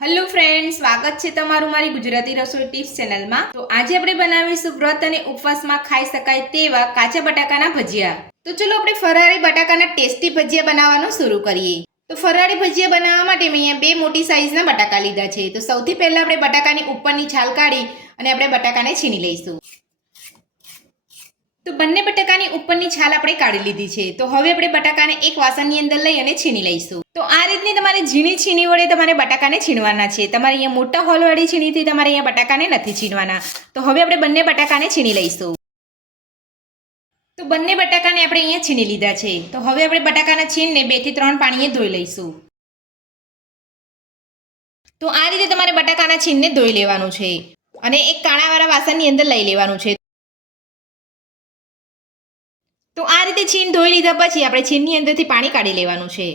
Hello friends, સ્વાગત છે તમારું મારી ગુજરાતી રસોઈ ટિપ્સ ચેનલમાં। તો આજે આપણે બનાવીશું વ્રત અને ઉપવાસમાં ખાઈ શકાય તેવા કાચા બટાકાના ભજીયા। તો ચલો આપણે ફરાળી બટાકાના ટેસ્ટી ભજીયા બનાવવાનું શરૂ કરીએ। તો ફરાળી ભજીયા બનાવવા માટે મેં અહીંયા બે મોટી સાઈઝના બટાકા લીધા છે। તો સૌથી પહેલા આપણે બટાકાની ઉપરની છાલ કાઢી અને આપણે બટાકાને છીણી લઈશું। તો બંને બટાકાની ઉપરની છાલ આપણે કાઢી લીધી છે। તો હવે આપણે બટાકાને એક વાસણની અંદર લઈ અને છીણી લઈશું। તો આ રીતની તમારે ઝીણી છીણી વડે તમારે બટાકાને છીણવાના છે। તમારે અહીંયા મોટા હોલવાળી છીણીથી તમારે અહીંયા બટાકાને નથી છીણવાના। તો હવે આપણે બંને બટાકાને છીણી લઈશું। તો બંને બટાકાને આપણે અહીંયા છીણી લીધા છે। તો હવે આપણે બટાકાના છીણને 2 થી 3 પાણીએ ધોઈ લઈશું। તો આ રીતે તમારે બટાકાના છીણને ધોઈ લેવાનું છે અને એક કાણાવાળા વાસણની અંદર લઈ લેવાનું છે। તો આ રીતે છીણ ધોઈ લીધા પછી આપણે છીણની અંદરથી પાણી કાઢી લેવાનું છે।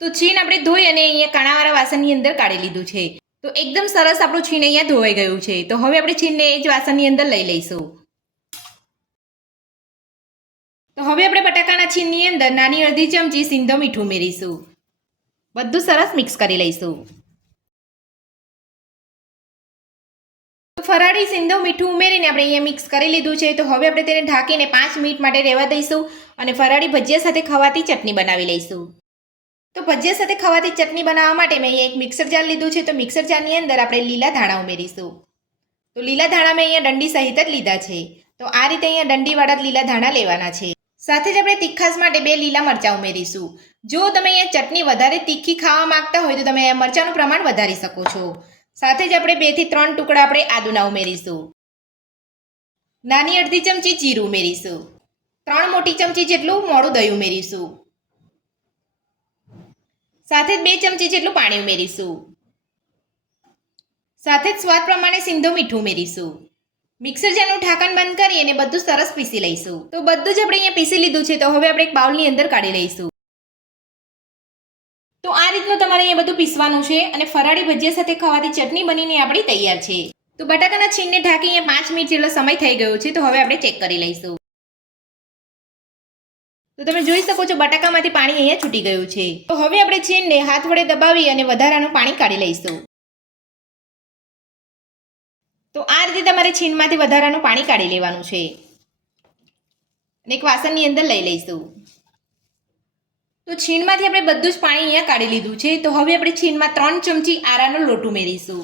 તો છીણ આપણે ધોઈ અને અહીંયા કાણાવાળા વાસણની અંદર કાઢી લીધું છે। તો એકદમ સરસ આપણું છીણ અહીંયા ધોવાઈ ગયું છે। તો હવે આપણે છીણને એ જ વાસણની અંદર લઈ લઈશું। તો હવે આપણે બટાકાના છીણની અંદર નાની અડધી ચમચી સિંધો મીઠું ઉમેરીશું। બધું સરસ મિક્સ કરી લઈશું। ફરાળી સિંધો મીઠું ઉમેરીને આપણે અહીંયા મિક્સ કરી લીધું છે। તો હવે આપણે તેને ઢાંકીને 5 મિનિટ માટે રહેવા દઈશું અને ફરાળી ભજીયા સાથે ખવાતી ચટણી બનાવી લઈશું। તો ભજીયા સાથે ખવાતી ચટણી બનાવવા માટે મેં અહીંયા એક મિક્સર જાર લીધું છે। તો મિક્સર જારની અંદર આપણે લીલા ધાણા ઉમેરીશું। તો લીલા ધાણા મેં અહીંયા દંડી સહિત જ લીધા છે। તો આ રીતે અહીંયા દંડીવાળા લીલા ધાણા લેવાના છે। સાથે જ આપણે તીખાસ માટે 2 લીલા મરચાં ઉમેરીશું। જો તમે અહીંયા ચટણી વધારે તીખી ખાવા માંગતા હોય તો તમે અહીંયા મરચાંનું પ્રમાણ વધારી શકો છો। સાથે જ આપણે 2 થી 3 ટુકડા આપણે આદુના ઉમેરીશું। નાની અડધી ચમચી જીરું ઉમેરીશું। 3 મોટી ચમચી જેટલું મોળું દહીં ઉમેરીશું। સાથે જ 2 ચમચી જેટલું પાણી ઉમેરીશું। સાથે જ સ્વાદ પ્રમાણે સિંધો મીઠું ઉમેરીશું। મિક્સર જારનું ઢાંકણ બંધ કરી અને બધું સરસ પીસી લઈશું। તો બધું જ આપણે અહીંયા પીસી લીધું છે। તો હવે આપણે એક બાઉલની અંદર કાઢી લઈશું। તો આ રીતનું તમારે અહીંયા બધું પીસવાનું છે અને ફરાળી ભજીયા સાથે ખાવાતી ચટણી બનીને આપણી તૈયાર છે। તો બટાકાના છીણને ઢાંકી અહીંયા 5 મિનિટ જેટલો સમય થઈ ગયો છે। તો હવે આપણે ચેક કરી લઈશું। તો તમે જોઈ શકો છો બટાકામાંથી પાણી અહીંયા છૂટી ગયું છે। તો હવે આપણે છીણને હાથ વડે દબાવી અને વધારાનું પાણી કાઢી લઈશું। તો આ રીતે તમારે છીણમાંથી વધારાનું પાણી કાઢી લેવાનું છે અને એક વાસણની અંદર લઈ લઈશું। તો છીણમાંથી આપણે બધું જ પાણી અહીંયા કાઢી લીધું છે। તો હવે આપણે છીણમાં 3 ચમચી આરાનો લોટ ઉમેરીશું।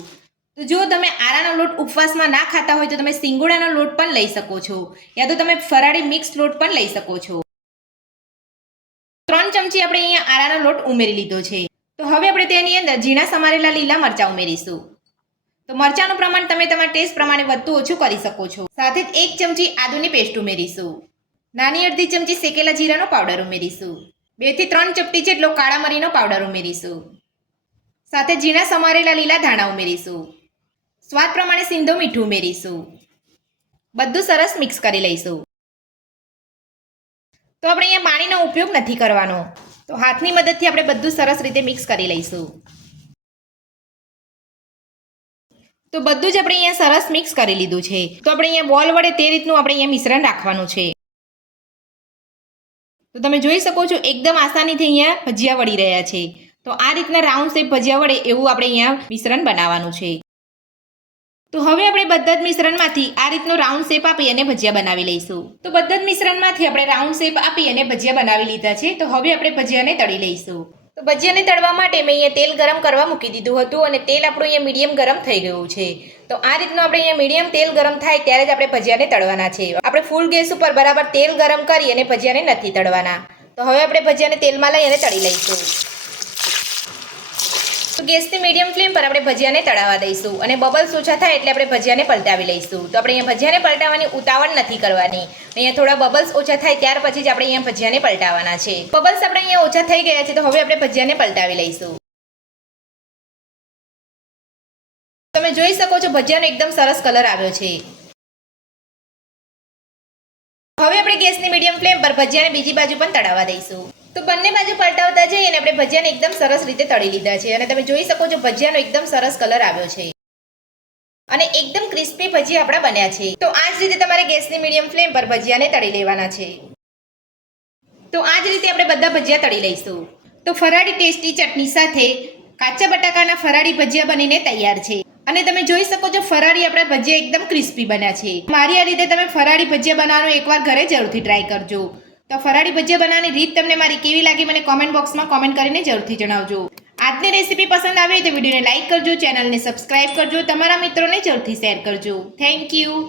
તો જો તમે આરાનો લોટ ઉપવાસમાં ના ખાતા હોય તો તમે સિંગોડાનો લોટ પણ લઈ શકો છો યા તો તમે ફરાળી મિક્સ લોટ પણ લઈ શકો છો। 3 ચમચી આપણે અહીંયા આરાનો લોટ ઉમેરી લીધો છે। તો હવે આપણે તેની અંદર ઝીણા સમારેલા લીલા મરચાં ઉમેરીશું। તો મરચાંનું પ્રમાણ તમે તમારા ટેસ્ટ પ્રમાણે વધતું ઓછું કરી શકો છો। સાથે જ 1 ચમચી આદુની પેસ્ટ ઉમેરીશું। નાની અડધી ચમચી શેકેલા જીરાનો પાવડર ઉમેરીશું। 2 થી 3 ચપટી જેટલો કાળા મરીનો પાવડર ઉમેરીશું। સાથે ઝીણા સમારેલા લીલા ધાણા ઉમેરીશું। સ્વાદ પ્રમાણે સિંધો મીઠું ઉમેરીશું। બધું સરસ મિક્સ કરી લઈશું। તો આપણે અહીંયા પાણીનો ઉપયોગ નથી કરવાનો। તો હાથની મદદથી આપણે બધું સરસ રીતે મિક્સ કરી લઈશું। તો બધું જ આપણે અહીંયા સરસ મિક્સ કરી લીધું છે। તો આપણે અહીંયા બોલ વડે તે રીતનું આપણે અહીંયા મિશ્રણ રાખવાનું છે। તો તમે જોઈ શકો છો એકદમ આસાનીથી અહીંયા ભજીયા વળી રહ્યા છે। તો આ રીતના રાઉન્ડ શેપ ભજીયા વડે એવું આપણે અહીંયા મિશ્રણ બનાવવાનું છે। તો હવે આપણે બધા જ મિશ્રણમાંથી આ રીતનો રાઉન્ડ શેપ આપી અને ભજીયા બનાવી લઈશું। તો બધા જ મિશ્રણમાંથી આપણે રાઉન્ડ શેપ આપી અને ભજીયા બનાવી લીધા છે। તો હવે આપણે ભજીયાને તળી લઈશું। તો ભજીયાને તળવા માટે મેં અહીંયા તેલ ગરમ કરવા મૂકી દીધું હતું અને તેલ આપણું અહીંયા મીડિયમ ગરમ થઈ ગયું છે। તો આ રીતનું આપણે અહીંયા મીડિયમ તેલ ગરમ થાય ત્યારે જ આપણે ભજીયાને તળવાના છે। આપણે ફૂલ ગેસ ઉપર બરાબર તેલ ગરમ કરી અને ભજીયાને નથી તળવાના। તો હવે આપણે ભજીયાને તેલમાં લઈ અને તળી લઈશું। તો ગેસની મીડિયમ ફ્લેમ પર આપણે ભજીયાને તળાવવા દઈશું અને બબલ્સ ઓછા થાય એટલે આપણે ભજીયાને પલટાવી લઈશું। તો આપણે અહીંયા ભજીયાને પલટાવવાની ઉતાવળ નથી કરવાની। અહીંયા થોડા બબલ્સ ઓછા થાય ત્યાર પછી જ આપણે અહીંયા ભજીયાને પલટાવવાના છે। બબલ્સ આપણે અહીંયા ઓછા થઈ ગયા છે। તો હવે આપણે ભજીયાને પલટાવી લઈશું। તમે જોઈ શકો છો ભજીયાનો એકદમ સરસ કલર આવ્યો છે। હવે આપણે ગેસની મીડિયમ ફ્લેમ પર ભજીયાને બીજી બાજુ પણ તળાવવા દઈશું। તો બંને બાજુ પલટાવતા જઈએ અને આપણે ભજીયાને એકદમ સરસ રીતે તળી લીધા છે અને તમે જોઈ શકો છો ભજીયાનો એકદમ સરસ કલર આવ્યો છે અને એકદમ ક્રિસ્પી ભજીયા આપણા બન્યા છે। તો આ જ રીતે તમારે ગેસની મીડિયમ ફ્લેમ પર ભજીયાને તળી લેવાના છે। તો આ જ રીતે આપણે બધા ભજીયા તળી લઈશું। તો ફરાળી ટેસ્ટી ચટણી સાથે કાચા બટાકાના ફરાળી ભજીયા બનીને તૈયાર છે અને તમે જોઈ શકો છો ફરાળી આપણા ભજીયા એકદમ ક્રિસ્પી બન્યા છે. મારી આ રીતે તમે ફરાળી ભજીયા બનાવવાનું એકવાર ઘરે જરૂરથી ટ્રાય કરજો. તો ફરાળી ભજીયા બનાવવાની રીત તમને મારી કેવી લાગી મને કોમેન્ટ બોક્સમાં કોમેન્ટ કરીને જરૂરથી જણાવજો. આજની રેસીપી પસંદ આવી હોય તો વિડીયોને લાઈક કરજો, ચેનલને સબસ્ક્રાઇબ કરજો, તમારા મિત્રોને જરૂરથી શેર કરજો. Thank you.